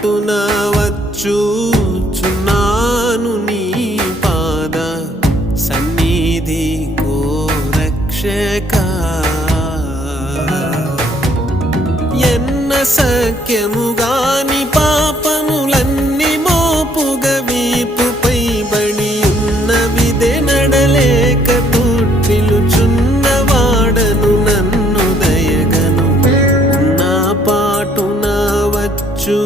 పాటున వచ్చుచున్నాను నీ పాద సన్నిధి కో రక్షక ఎన్న సఖ్యముగాని పాపములన్నీ మోపుగా వీపుపై బడి ఉన్నవిదే నడలేక తోట్టిలుచున్నవాడను నన్ను దయగను నా పాటున వచ్చు